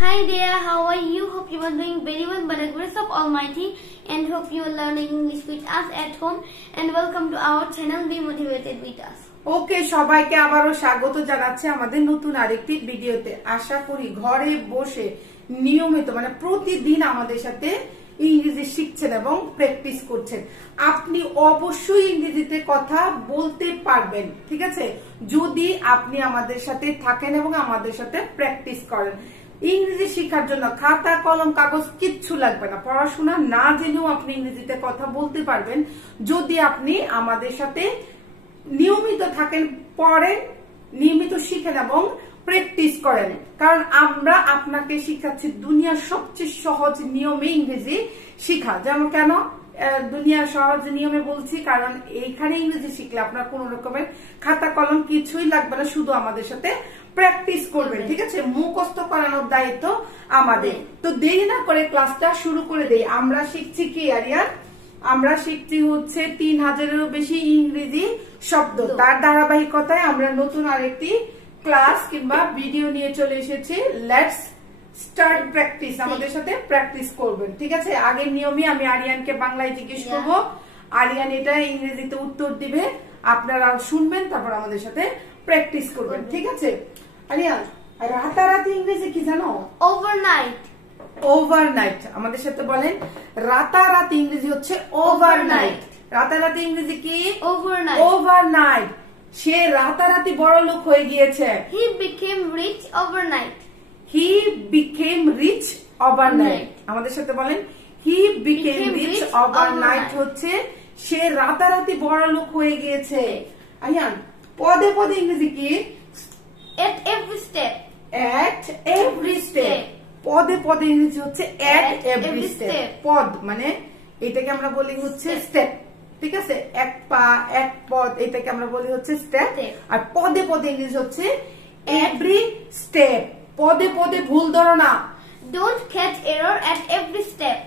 Hi there, how are you? Hope you are doing very well by the grace of Almighty, and hope you are learning English with us at home, and welcome to our channel Be Motivated with us. ওকে সবাইকে আবারো স্বাগত জানাচ্ছি আমাদের নতুন আরেকটি ভিডিওতে। আশা করি ঘরে বসে নিয়মিত মানে প্রতিদিন আমাদের সাথে ইংরেজি শিখছেন এবং প্র্যাকটিস করছেন। আপনি অবশ্যই ইংরেজিতে কথা বলতে পারবেন, ঠিক আছে, যদি আপনি আমাদের সাথে থাকেন এবং আমাদের সাথে প্র্যাকটিস করেন। ইংরেজি শেখার জন্য খাতা কলম কাগজ কিচ্ছু লাগবে না। পড়াশোনা না জেনেও আপনি ইংরেজিতে কথা বলতে পারবেন যদি আপনি আমাদের সাথে নিয়মিত থাকেন, পড়েন, নিয়মিত শিখেন এবং প্র্যাকটিস করেন। কারণ আমরা আপনাকে শিখাচ্ছি দুনিয়ার সবচেয়ে সহজ নিয়মে ইংরেজি শিখা। যেমন কেন দুনিয়ার সহজ নিয়মে বলছি, কারণ এইখানে ইংরেজি শিখলে আপনার কোন রকমের খাতা কলম কিছুই লাগবে না, শুধু আমাদের সাথে প্র্যাকটিস করবেন, ঠিক আছে। মুখস্থ করানোর দায়িত্ব আমাদের। তো দেরি না করে ক্লাসটা শুরু করে দেই। আমরা শিখছি কি আরিয়ান? আমরা শিখছি হচ্ছে 3000-এরও বেশি ইংরেজি শব্দ। তার ধারাবাহিকতায় আমরা নতুন আরেকটি ক্লাস কিংবা ভিডিও নিয়ে চলে এসেছি। Let's start practice. আমাদের সাথে প্র্যাকটিস করবেন, ঠিক আছে। আগের নিয়মে আমি আরিয়ানকে বাংলায় জিজ্ঞেস করবো, আরিয়ান এটা ইংরেজিতে উত্তর দিবে, আপনারা শুনবেন, তারপর আমাদের সাথে প্র্যাকটিস করবেন, ঠিক আছে। আরিয়ান, রাতারাতি ইংরেজি কি জানো? ওভারনাইট। ওভারনাইট। আমাদের সাথে বলেন রাতারাতি ইংরেজি হচ্ছে ওভারনাইট। রাতারাতি ইংরেজি কি? ওভারনাইট। ওভারনাইট। সে রাতারাতি বড় লোক হয়ে গিয়েছে। He became rich overnight. He became rich overnight. আমাদের সাথে বলেন he became rich overnight হচ্ছে সে রাতারাতি বড় লোক হয়ে গিয়েছে। আয়ান, পদে পদে ইংরেজি কি? At every step. At every step. পদে পদে ইংরেজি হচ্ছে at every step. পদ মানে এটাকে আমরা বলি হচ্ছে স্টেপ, ঠিক আছে। এক পা এক পদ, এটাকে আমরা বলি হচ্ছে স্টেপ। আর পদে পদে ইংরেজি হচ্ছে every step. পদে পদে ভুল ধরো না। Don't catch error at every step.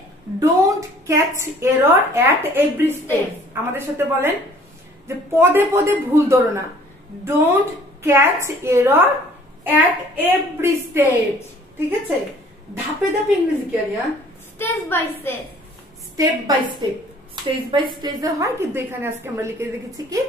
Don't catch error at every step. আমাদের সাথে বলেন যে পদে পদে ভুল ধরো না। Don't catch error at every step. ঠিক আছে। ধাপে ধাপে ইংরেজি কি Aryan? Step by step. Step by step. Stage by stage হয়, কিন্তু এখানে আজকে আমরা লিখে রেখেছি কি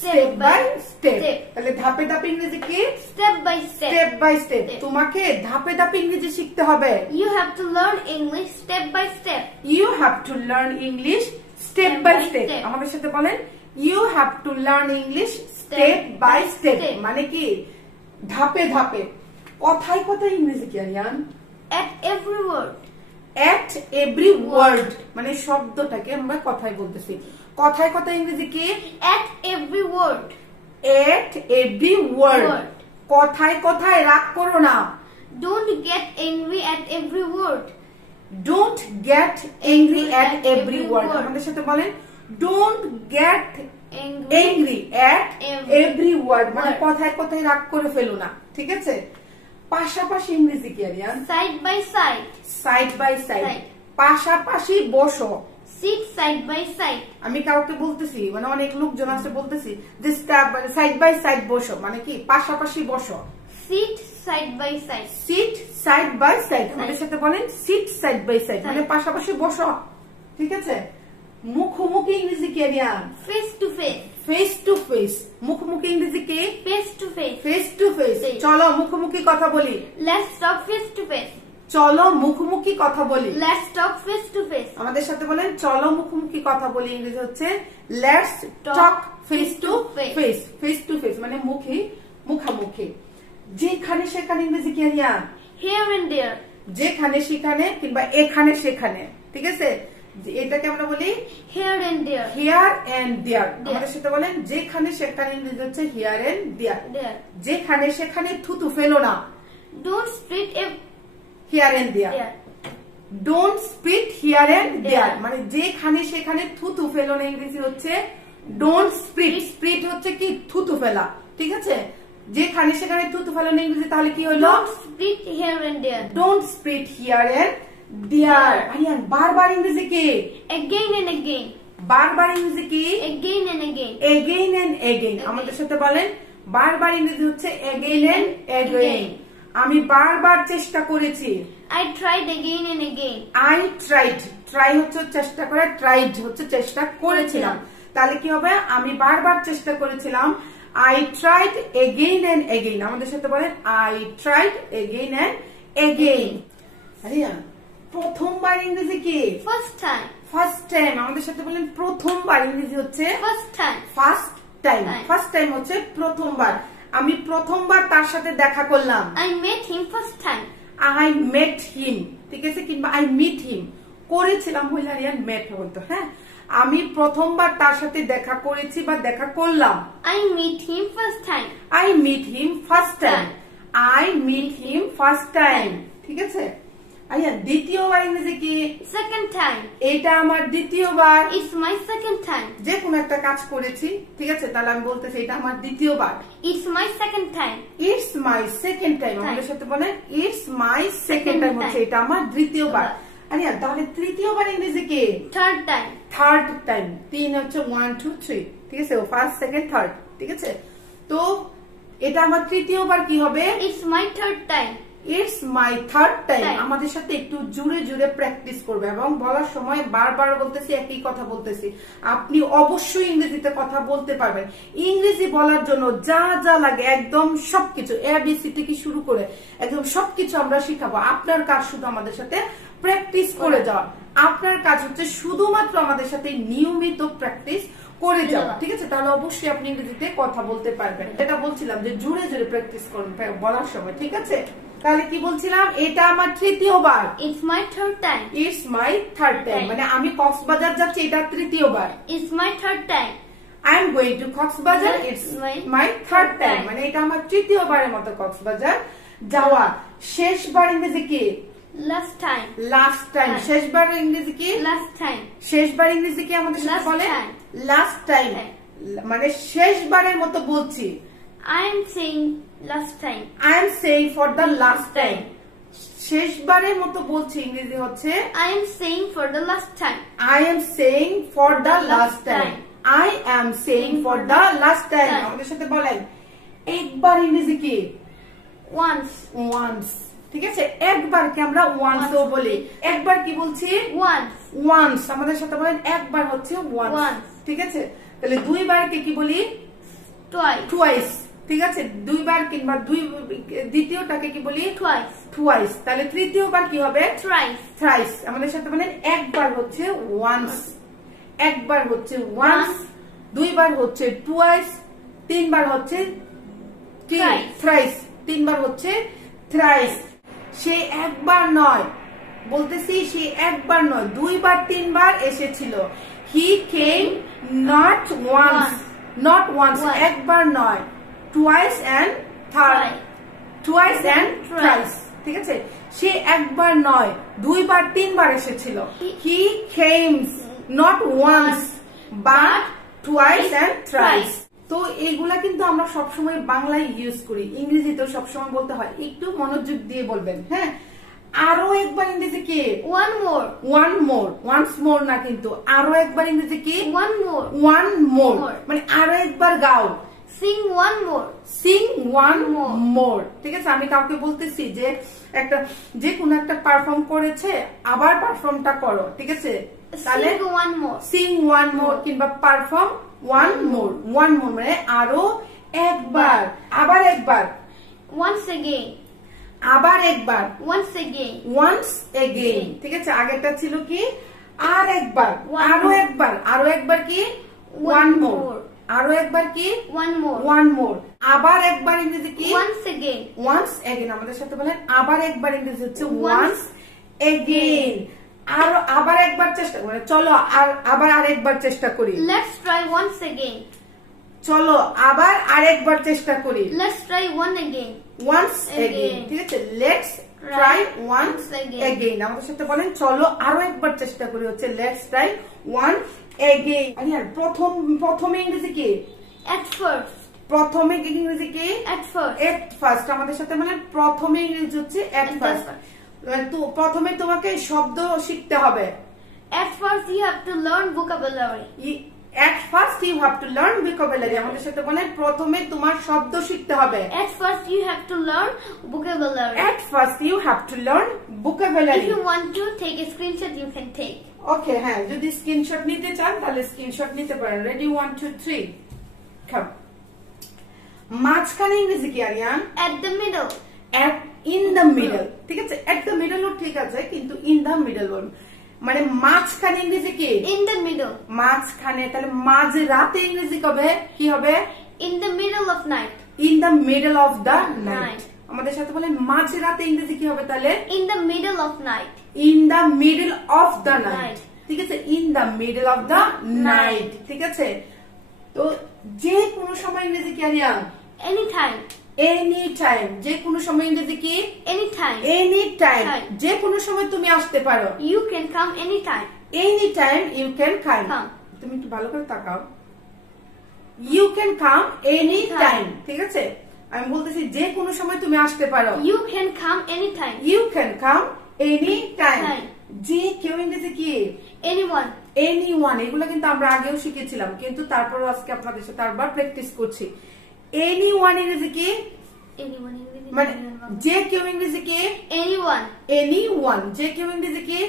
স্টেপ বাই স্টেপ। তাহলে ধাপে ধাপে ইংরেজি কি? Step by step. Step by step. তোমাকে ধাপে ধাপে ইংরেজি শিখতে হবে। You have to learn English step by step. You have to learn English step by step. আমাদের সাথে বলেন you have to learn English step by step. মানে কি ধাপে ধাপে। কথায় কথায় ইংরেজি কি Aryan? At every word. At every word মানে শব্দটাকে আমরা কথায় বলতেছি। কথায় কথায় ইংরেজি কি? At every word. At every word. কথায় কথায় রাগ করো না। Don't get angry at every word. Don't get angry at every word. আমাদের সাথে বলেন don't get angry at every word মানে কথায় কথায় রাগ করে ফেলো না, ঠিক আছে। পাশাপাশি ইংরেজি কি Aryan? Side by side. Side by side. পাশাপাশি বসো। Sit side by side. আমি কাউকে বলতেছি, মানে অনেক লোকজন আছে বলতেছি যে সাইড বাই সাইড বসো, মানে কি পাশাপাশি বসো। Sit side by side. Sit side by side. আমাদের সাথে বলেন sit side by side মানে পাশাপাশি বসো, ঠিক আছে। মুখোমুখি ইংরেজি কি Aryan? Face to face. Face to face. মুখোমুখি ইংরেজি কি? Face to face. Face to face. চলো মুখোমুখি কথা বলি। Let's talk face to face. চলো মুখোমুখি কথা বলি। Let's talk face to face. আমাদের সাথে বলেন চলো মুখোমুখি কথা বলি। ইংরেজি হচ্ছে let's talk face to face. Face to face মানে মুখোমুখি। যেখানে সেখানে ইংরেজি কি আরিয়ান? Here and there. যেখানে সেখানে কিংবা এখানে সেখানে, ঠিক আছে। এটাকে আমরা বলি here and there. Here and there. আমাদের সাথে বলেন যেখানে সেখানে ইংরেজি হচ্ছে here and there. যেখানে সেখানে থুতু ফেলো না। Don't spit here and there. Don't spit here and there মানে যেখানে সেখানে থুতু ফেলো না। ইংরেজি হচ্ছে don't spit. spit হচ্ছে কি থুতু ফেলা, ঠিক আছে। যেখানে সেখানে থুতু ফেলো না ইংরেজি তাহলে কি হলো? Don't spit here and there. Don't spit here and there. Aryan বারবার ইংরেজি কি? Again and again. বারবার ইংরেজি কি? Again and again. Again and again. আমাদের সাথে বলেন বারবার ইংরেজি হচ্ছে again and again. আমি বারবার চেষ্টা করেছি। I tried again and again. I tried. Try হচ্ছে চেষ্টা করা, tried হচ্ছে চেষ্টা করেছিলাম। তাহলে কি হবে? আমি বারবার চেষ্টা করেছিলাম। I tried again and again. আমাদের সাথে বলেন I tried again and again. Arya, প্রথমবার ইংরেজি কি? First time. First time. আমাদের সাথে বলেন প্রথমবার ইংরেজি হচ্ছে First time. First time. First time হচ্ছে প্রথমবার। আমি প্রথমবার তার সাথে দেখা করলাম। I met him first time. I met him, ঠিক আছে, কিংবা I meet him করেছিলাম হইলে আরিয়ান মেট বলতো। হ্যাঁ, আমি প্রথমবার তার সাথে দেখা করেছি বা দেখা করলাম। I meet him first time. I meet him first time. I meet him first time, ঠিক আছে। আইয়া, দ্বিতীয়বার ইংরেজি কি? Second time. এটা আমার দ্বিতীয়বার। It's my second time. যে কোনো একটা কাজ করেছি, ঠিক আছে, তাহলে আমি বলতেছি এটা আমার দ্বিতীয়বার। It's my second time. It's my second time। আমাদের সাথে বলেন It's my second time হচ্ছে এটা আমার দ্বিতীয়বার। আরিয়া, তাহলে তৃতীয়বার ইংরেজি কি? Third time. Third time. তিন হচ্ছে 1 2 3, ঠিক আছে, ফার্স্ট সেকেন্ড থার্ড, ঠিক আছে। তো এটা আমার তৃতীয়বার কি হবে? It's my third time. It's my third time. আমাদের সাথে একটু জুড়ে জুড়ে প্র্যাকটিস করবে এবং বলার সময় বারবার বলতেছি, একই কথা বলতেছি। আপনি অবশ্যই ইংরেজিতে কথা বলতে পারবেন। ইংরেজি বলার জন্য যা যা লাগে একদম সবকিছু ABC থেকে শুরু করে একদম সবকিছু আমরা শিখাবো। আপনার কাজ শুধু আমাদের সাথে প্র্যাকটিস করে যাওয়া। আপনার কাজ হচ্ছে শুধুমাত্র আমাদের সাথে নিয়মিত প্র্যাকটিস করে যাওয়া, ঠিক আছে। তাহলে অবশ্যই আপনি ইংরেজিতে কথা বলতে পারবেন। এটা বলছিলাম যে জুড়ে জুড়ে প্র্যাকটিস করুন বলার সময়, ঠিক আছে। তাহলে কি বলছিলাম? এটা আমার তৃতীয়বার। It's my third time. It's my third time, মানে আমি কক্সবাজার যাচ্ছি, এটা তৃতীয়বার। It's my third time. I'm going to Cox's Bazar, it's my third time, মানে এটা আমার তৃতীয়বারের মতো কক্সবাজার যাওয়া। শেষবার ইংরেজি কি? Last time. Last time. শেষবার ইংরেজি কি? Last time. শেষবার ইংরেজি কি আমাদের সাথে বলে? লাস্ট টাইম, মানে শেষবারের মতো বলছি। I am saying last time. I am saying for the last time. শেষবারের মতো বলছি ইংরেজি হচ্ছে I am saying for the last time. I am saying for the last time. I am saying for the last time. আমাদের সাথে বলেন একবার ইংরেজি কি? Once. Once, ঠিক আছে। একবারকে আমরা once ও বলি। একবার কি বলছি? Once. Once। আমাদের সাথে বলেন একবার হচ্ছে once, ঠিক আছে। তাহলে দুইবারকে কি বলি? Twice. Twice, ঠিক আছে। দুইবার কিংবা দ্বিতীয়টাকে কি বলি? Twice. Twice। তাহলে তৃতীয়বার কি হবে? Thrice. Thrice। আমাদের সাথে বলেন একবার হচ্ছে once, একবার হচ্ছে once, দুইবার হচ্ছে twice, তিনবার হচ্ছে thrice, তিনবার হচ্ছে thrice। সে একবার নয়, বলতেছি সে একবার নয়, দুইবার তিনবার এসেছিল। He came not once, not once, একবার নয়, twice and twice and thrice, ঠিক আছে। সে একবার নয়, দুইবার তিনবার এসেছিল। He came not once but twice and thrice। তো এইগুলা কিন্তু আমরা সবসময় বাংলায় ইউজ করি, ইংরেজিতেও সবসময় বলতে হয়। একটু মনোযোগ দিয়ে বলবেন। হ্যাঁ, আরো একবার ইংরেজি কি? One more. One more, once more না কিন্তু। আরো একবার ইংরেজি কি? One more. One more, মানে আরো একবার গাও। Sing one more. Sing one more, ঠিক আছে। আমি কাউকে বলতেছি যে একটা যে কোনো একটা পারফর্ম করেছে, আবার পারফর্মটা করো, ঠিক আছে। তাহলে Sing one more. Sing one more কিংবা perform one more, one more মানে আরো একবার, আবার একবার, Once again. আবার একবার, Once again. once again, ঠিক আছে। আগেরটা ছিল কি? আর একবার, আরো একবার, আরো একবার কি? one more, আরো একবার কি? One more. one more, আবার একবার ইংরেজি কি? Once again. once again। আমাদের সাথে বলেন আবার একবার ইংরেজি হচ্ছে once again। আর আবার একবার চেষ্টা করে, চলো আবার আরেকবার চেষ্টা করি। Let's try once again. চলো আবার আরেকবার চেষ্টা করি। Let's try one again. once again, ঠিক আছে। Let's try once again। আমাদের সাথে বলেন চলো আরো একবার চেষ্টা করি হচ্ছে let's try once again। আর প্রথমে ইংরেজি কি? At first. প্রথমে ইংরেজি কি? At first. At first। আমাদের সাথে বলেন প্রথমে ইংরেজি হচ্ছে at first। তো প্রথমে তোমাকে শব্দ শিখতে হবে। At first you have to learn vocabulary. At first you have to learn vocabulary. আমাদের সাথে বলেন প্রথমে তোমার শব্দ শিখতে হবে। At first you have to learn vocabulary. At first you have to learn vocabulary. If you want to take a screenshot, you can take. Okay, হ্যাঁ, যদি স্ক্রিনশট নিতে চান তাহলে স্ক্রিনশট নিতে পারেন। রেডি 1 2 3 কাম। মাঝখানে ইংরেজি কি Aryan? At the middle. At in the middle, ঠিক আছে? At the middle ও ঠিক আছে, কিন্তু in the middle বল মানে মাঝখানে ইংরেজি কি? In the middle. মাঝখানে, তাহলে মাঝ রাতে ইংরেজি কবে কি হবে? In the middle of night. In the middle of the night. আমাদের সাথে বলেন মাঝ রাতে ইংরেজি কি হবে তাহলে? In the middle of night. In the middle of the night. ঠিক আছে? In the middle of the night. ঠিক আছে? তো যে কোনো সময় ইংরেজি কি আরিয়ান? Anytime. Anytime. যে কোনো সময় ইংরেজি কি? Anytime. Anytime. যে কোনো সময় তুমি আসতে পারো। You can come anytime. Anytime you can come. তুমি একটু ভালো করে তাকাও। You can come anytime. ঠিক আছে? আমি বলতেছি যে কোনো সময় তুমি আসতে পারো। You can come anytime. You can come anytime. যে কেউ ইংরেজি কি? Anyone. Anyone. এগুলো কিন্তু আমরা আগেও শিখেছিলাম, কিন্তু তারপরও আজকে আপনাদের সাথে আরবার প্র্যাকটিস করছি। Anyone ইংরেজি কি? Anyone ইংরেজি মানে যে কেউ ইংরেজি কি? Anyone. Anyone. যে কেউ ইংরেজি কি?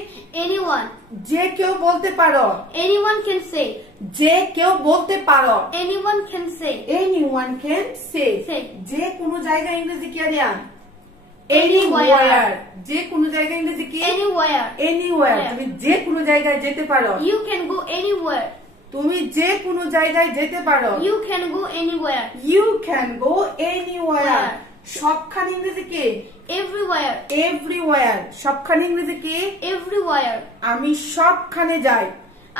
Anyone. যে কেউ বলতে পারো। Anyone can say. যে কেউ বলতে পারো। Anyone can say. Anyone can say. যে কোনো জায়গায় ইংরেজি কি আরিয়ান? Anywhere. যে কোনো জায়গায় ইংরেজি কি? Anywhere. Anywhere. তুমি যে কোনো জায়গায় যেতে পারো। You can go anywhere. তুমি যে কোনো জায়গায় যেতে পারো। You can go anywhere. You can go anywhere. সবখানে ইংরেজি কি? Everywhere. Everywhere. সবখানে ইংরেজি কি? Everywhere. আমি সবখানে যাই।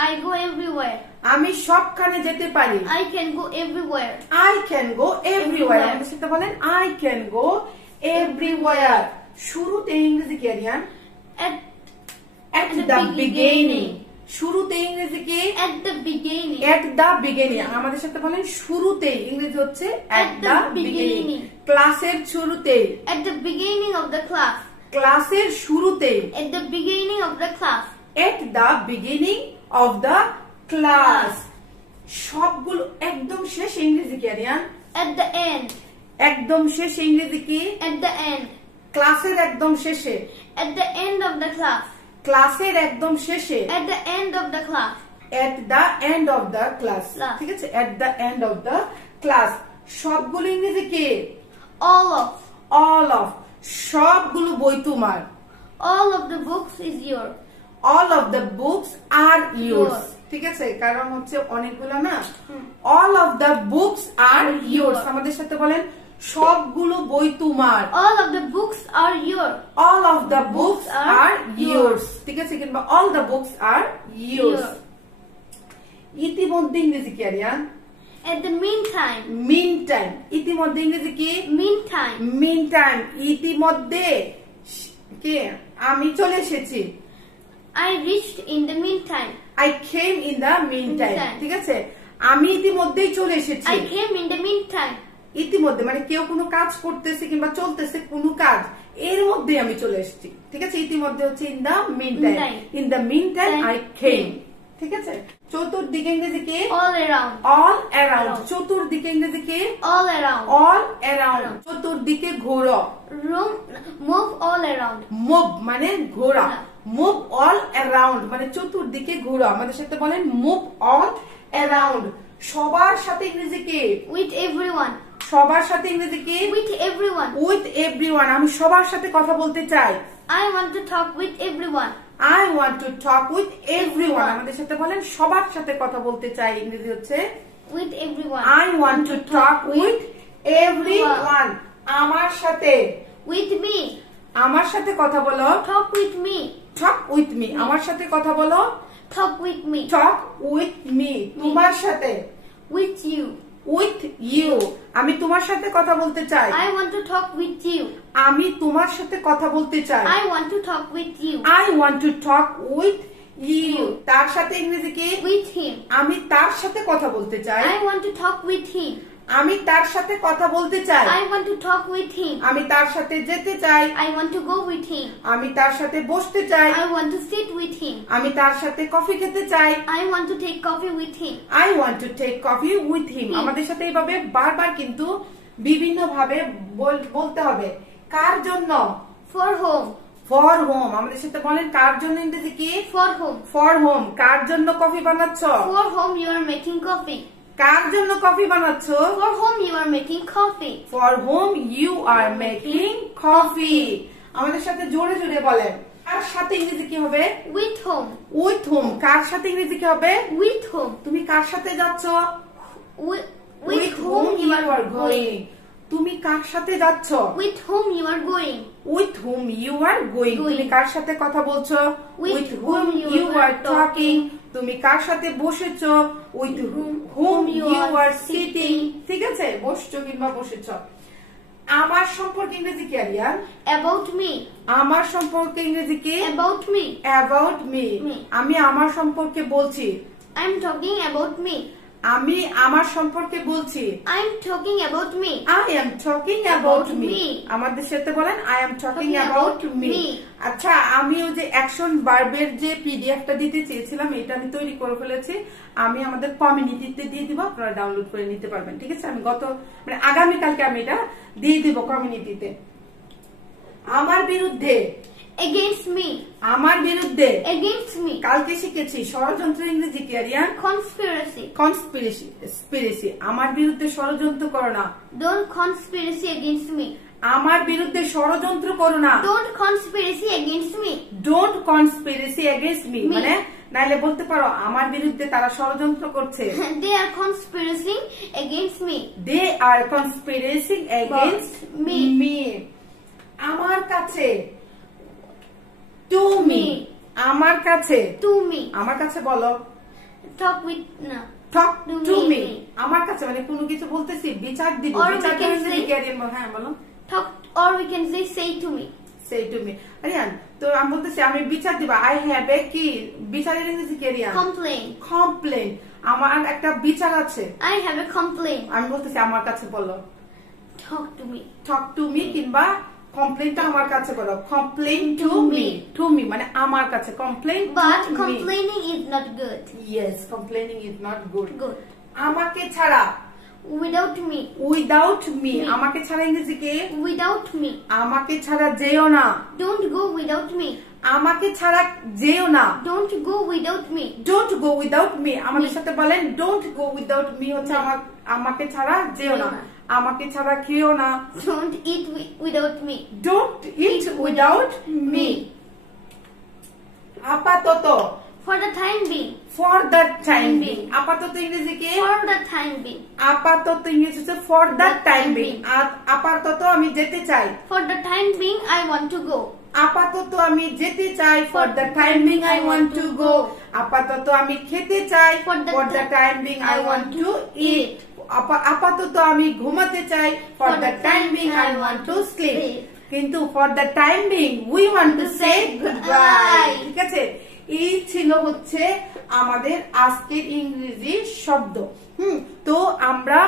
I go everywhere. আমি সবখানে যেতে পারি। I can go everywhere. I can go everywhere. আমাদের সাথে বলেন I can go everywhere. শুরুতে ইংরেজি কি আরিয়ান? At the beginning. শুরুতে ইংরেজি কি? At the beginning. At the beginning. আমাদের সাথে বলেন শুরুতে ইংরেজি হচ্ছে at the beginning. ক্লাসের শুরুতে। At the beginning of the class. ক্লাসের শুরুতে। At the beginning of the class. At the beginning of the class. সবগুলো একদম শেষ ইংরেজি কি আরিয়ান? At the end. একদম শেষ ইংরেজি কি? At the end. ক্লাসের একদম শেষে। At the end of the class. ক্লাসের একদম শেষে। At the end of the class. At the end of the class. ঠিক আছে? At the end of the class. সবগুলো ইংরেজি কি? All of. All of. সবগুলো বই তোমার। All of the books is yours. All of the books are yours. ঠিক আছে? কারণ হচ্ছে অনেকগুলো না। All of the books are yours. আমাদের সাথে বলেন সবগুলো বই তোমার। All of the books are yours. All of the books are yours. ঠিক আছে? কিংবা all the books are yours. ইতিমধ্যে ইংরেজি কি Aryan? At the meantime. Meantime. ইতিমধ্যে ইংরেজি কি? Meantime. Meantime. ইতিমধ্যে কে? আমি চলে এসেছি। I reached in the meantime. I came in the meantime. ঠিক আছে? আমি ইতিমধ্যেই চলে এসেছি। I came in the meantime. ইতিমধ্যে মানে কেউ কোনো কাজ করতেছে কিংবা চলতেছে কোনো কাজ, এর মধ্যে আমি চলে এসেছি। ঠিক আছে? ইতিমধ্যে হচ্ছে in the meantime. In the meantime I came. ঠিক আছে? চতুর্দিকে ইংরেজি কি? All around. All around. চতুর্দিকে ইংরেজি কি? All around. All around. চতুর্দিকে ঘোরো। Room. Move all around. Move মানে ঘোরা। Move all around মানে চতুর্দিকে ঘোরা। আমাদের সাথে বলেন move all around. সবার সাথে ইংরেজি কি? With everyone. সবার সাথে ইংরেজি কি? With everyone. With everyone. আমি সবার সাথে কথা বলতে চাই। I want to talk with everyone. I want to talk with everyone. আমাদের সাথে বলেন সবার সাথে কথা বলতে চাই। ইংরেজি হচ্ছে with everyone. I want to talk with everyone. আমার সাথে। With me. আমার সাথে কথা বলো। Talk with me. Talk with me. আমার সাথে কথা বলো। Talk with me. Talk with me. তোমার সাথে। With you. With you. আমি তোমার সাথে কথা বলতে চাই। I want to talk with you. আমি তোমার সাথে কথা বলতে চাই। I want to talk with you. I want to talk with you. তার সাথে ইংরেজি কি? With him. আমি তার সাথে কথা বলতে চাই। I want to talk with him. আমি তার সাথে কথা বলতে চাই। I want to talk with him. আমি তার সাথে যেতে চাই। I want to go with him. আমি তার সাথে বসতে চাই। I want to sit with him. আমি তার সাথে কফি খেতে চাই। I want to take coffee with him. I want to take coffee with him. আমাদের সাথে এইভাবে বারবার কিন্তু বিভিন্ন ভাবে বলতে হবে। কার জন্য? For whom? For whom. আমাদের সাথে বলেন কার জন্য ইংরেজি কি? For whom? For whom. কার জন্য কফি বানাচ্ছ? For whom you are making coffee. কার জন্য কফি বানাচ্ছ? For whom you are making coffee. For whom you are making coffee. আমাদের সাথে জোরে জোরে বলেন। কার সাথে ইংরেজি কি হবে? With whom? With whom. কার সাথে ইংরেজি কি হবে? With whom? তুমি কার সাথে যাচ্ছ? With whom you are going. তুমি কার সাথে যাচ্ছ? With whom you are going. With whom you are going. তুমি কার সাথে কথা বলছো? With whom you are talking. তুমি কার সাথে বসেছো? With whom you are sitting. ঠিক আছে, বসছো কিংবা বসেছো। আমার সম্পর্কে ইংরেজি কি আরিয়ান? About me. আমার সম্পর্কে ইংরেজি কি? About me. About me. আমি আমার সম্পর্কে বলছি। I'm talking about me. আমি আমার সম্পর্কে বলছি। I'm talking about me. I am talking about me. আমাদের সাথে বলেন I am talking about me. আচ্ছা, আমি ওই যে অ্যাকশন ভার্বের যে পিডিএফটা দিতে চেয়েছিলাম এটা আমি তৈরি করে ফেলেছি। আমি আমাদের কমিউনিটিতে দিয়ে দিব, আপনারা ডাউনলোড করে নিতে পারবেন। ঠিক আছে, আমি মানে আগামী কালকে আমি এটা দিয়ে দিব কমিউনিটিতে। আমার বিরুদ্ধে। Against me. আমার বিরুদ্ধে। Against me. কালকে শিখেছি ষড়যন্ত্র ইংরেজি কি আরিয়ান? Conspiracy. Conspiracy. আমার বিরুদ্ধে ষড়যন্ত্র করো না। Don't conspiracy against me. আমার বিরুদ্ধে ষড়যন্ত্র করো না। Don't conspiracy against me. Don't conspiracy against me. মানে নাইলে বলতে পারো আমার বিরুদ্ধে তারা ষড়যন্ত্র করছে। They are conspiring against me. They are conspiring against me. আমার কাছে। To me. আমার কাছে। To me. আমার কাছে বলো। Talk with no. Talk to me. আমার কাছে মানে কোনো কিছু বলতেছি, বিচার দিব। বিচার করতে কি আরিয়ান? হ্যাঁ বলো। Talk, or we can say to me. Say to me. Aryan, তো আমি বলতেছি আমি বিচার দিব। I have a কি? বিচারের ইংরেজি কি আরিয়ান? Complain. Complain. আমার একটা বিচার আছে। I have a complaint. আমি বলতেছি আমার কাছে বলো। Talk to me. Talk to me কিংবা কমপ্লেইনটা আমার কাছে বলো। Complain to me. To me মানে আমার কাছে। Complain to me. But complaining is not good. Yes, complaining is not good. Good. আমাকে ছাড়া। Without me. Without me. আমাকে ছাড়া ইংরেজি কি? Without me. আমাকে ছাড়া যেও না। Don't go without me. আমাকে ছাড়া যেও না। Don't go without me. Don't go without me. আমাদের সাথে বলেন don't go without me হচ্ছে আমাকে ছাড়া যেও না। আমাকে ছাড়া খেও না। Don't eat without me. Don't eat without me. আপাতত। For the time being. For the time being. আপাতত ইংরেজি কি? For the time being. আপাতত ইংরেজি হচ্ছে for the time being. আপাতত আমি যেতে চাই। For the time being I want to go. আপাতত আমি যেতে চাই। For the time being I want to go. আপাতত আমি খেতে চাই। For the time being I want to eat. আপাতত আমি ঘুমাতে চাই। For the time being I want to sleep. কিন্তু for the time being we want to say goodbye. ঠিক আছে, এই ছিল হচ্ছে আমাদের আজকের ইংরেজি শব্দ। তো আমরা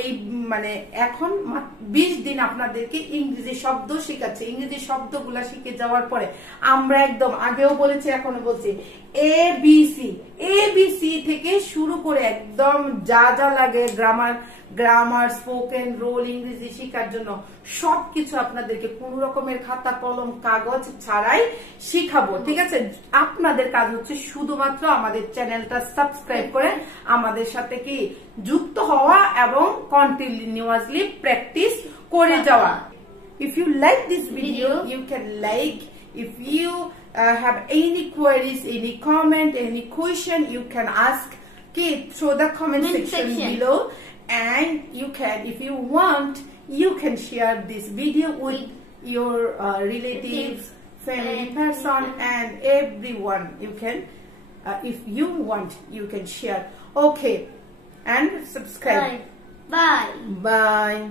এই মানে এখন 20 দিন আপনাদেরকে ইংরেজি শব্দ শেখাচ্ছি। ইংরেজি শব্দগুলা শিখে যাওয়ার পরে আমরা একদম আগেও বলেছি এখনো বলছি এবিসি থেকে শুরু করে একদম যা যা লাগে গ্রামার স্পোকেন রোল ইংরেজি শেখার জন্য সবকিছু আপনাদেরকে কোন রকমের খাতা কলম কাগজ ছাড়াই শিখাবো। ঠিক আছে, আপনাদের কাজ হচ্ছে শুধুমাত্র আমাদের চ্যানেলটা সাবস্ক্রাইব করে আমাদের সাথে কি যুক্ত হওয়া এবং কন্টিনিউয়াসলি প্র্যাকটিস করে যাওয়া। If you like this video, you can like. If you have any queries, any comment, any question, you can ask through the comment section below. And you can, if you want, you can share this video with your relatives, family person, and everyone. You can, if you want, you can share. Okay, and subscribe. Bye. Bye.